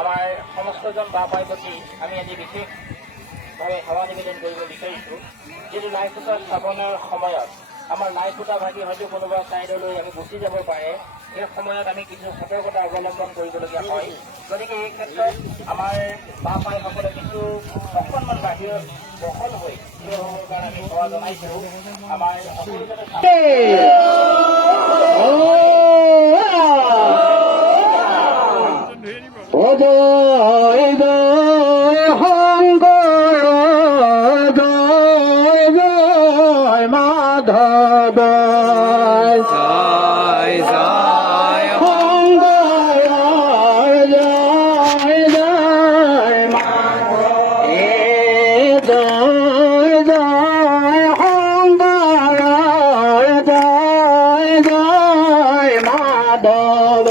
আমাৰ সমস্তজন বাপাই প্ৰতি আমি আজি বিশেষভাৱে সেৱা নিবেদন কৰিব বিচাৰিছোঁ। যিটো লাই খুঁটা স্থাপনৰ সময়ত আমাৰ লাই খুঁটা ভাগি হয়তো কোনোবা ছাইডলৈ আমি গুচি যাব পাৰে, সেই সময়ত আমি কিছু সতৰ্কতা অৱলম্বন কৰিবলগীয়া হয়। গতিকে এই ক্ষেত্ৰত আমাৰ বাপাইসকলে কিছু অকণমান বাহিৰত বহল হৈ থিয় হ'বৰ কাৰণে আমি সেৱা জনাইছোঁ। আমাৰ সকলোজনে জয় জয় শংকৰ জয় জয় মাধৱ জয় জয় শংকৰ জয় জয় মাধৱ জয় জয় শংকৰ জয় জয় মাধৱ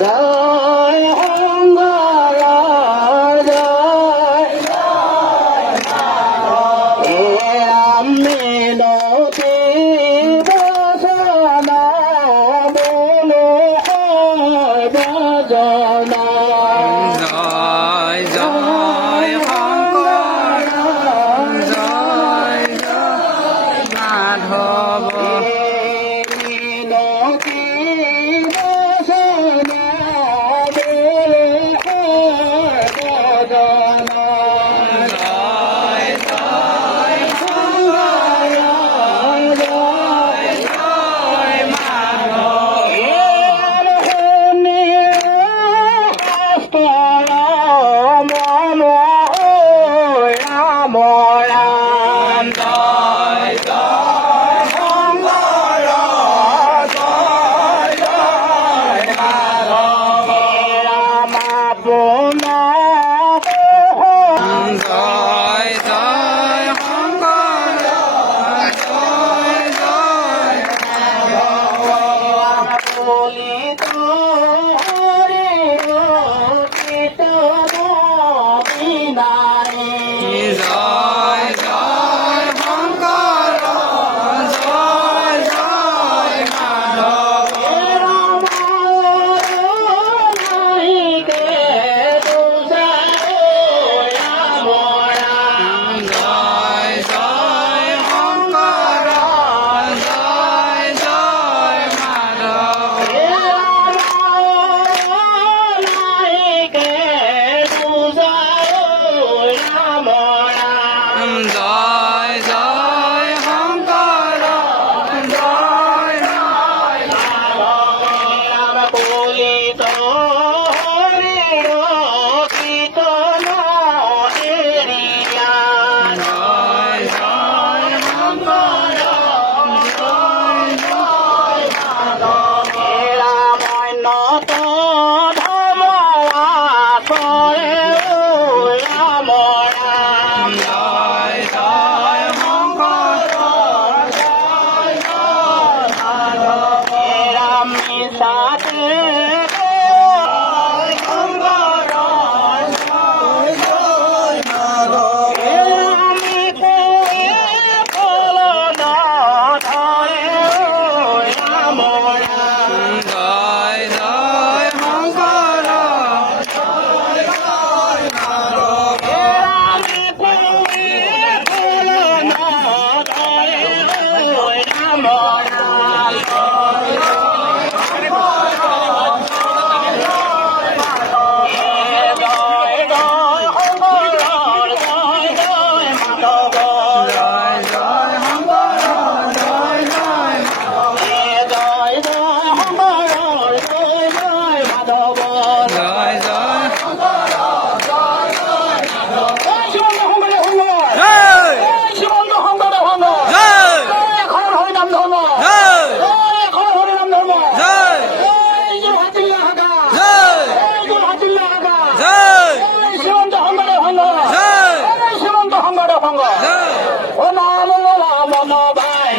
জয় শংকৰ জয় এৰাম মিনতি বচন বোলো সৰ্বজন জয় জয় শংকৰ জয় জয় মাধৱ মিনতি বচন বোলো সৰ্বজন জয় জয় শংকৰ জয় জয় মাধৱ জয় জয় শংকৰ জয় জয় মাধৱ জয় জয় শংকৰ জয় জয় জয় জয় শংকৰ জয় জয় মাধৱ জয় জয় শংকৰ জয় জয় মাধৱ জয় জয় শংকৰ জয় জয় জয় জয় শংকৰ জয় জয় জয় জয় শংকৰ জয় জয় জয় জয় শংকৰ জয় জয় শংকৰ জয় জয় জয় জয়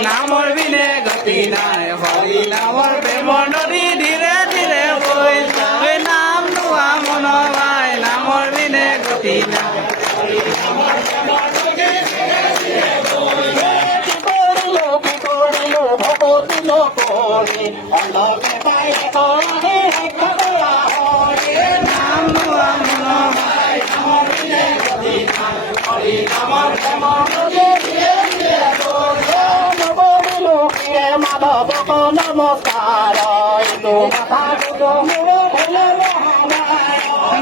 নামৰ বিনে গতি নাই হৰি নামৰ প্ৰেমৰ নদী ধীৰে ধীৰে বৈ ঐ নাম লোৱা মন ভাই নামৰ বিনে গতি নাই ভকতি নকৰি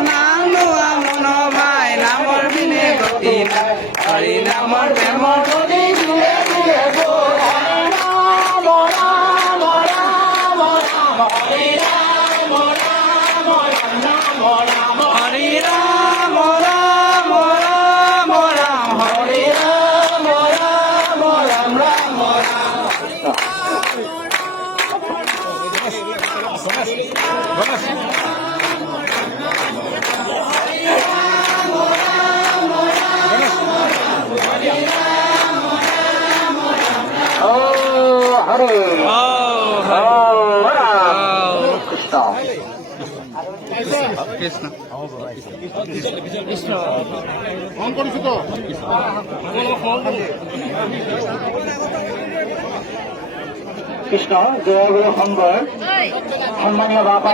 নাম লোৱা মন ভাই নামৰ বিনে গতি নাই হৰি নামৰ প্ৰেমৰ নদী দিলে দিলে বৈ হৰি ৰাম ৰাম ৰাম ৰাম হৰি ৰাম ৰাম ৰাম ৰাম ৰাম হৰে ও ৰাম কৃষ্ণ কৃষ্ণ কৃষ্ণ জয়গুৰু সংঘৰ সন্মানীয় বাপা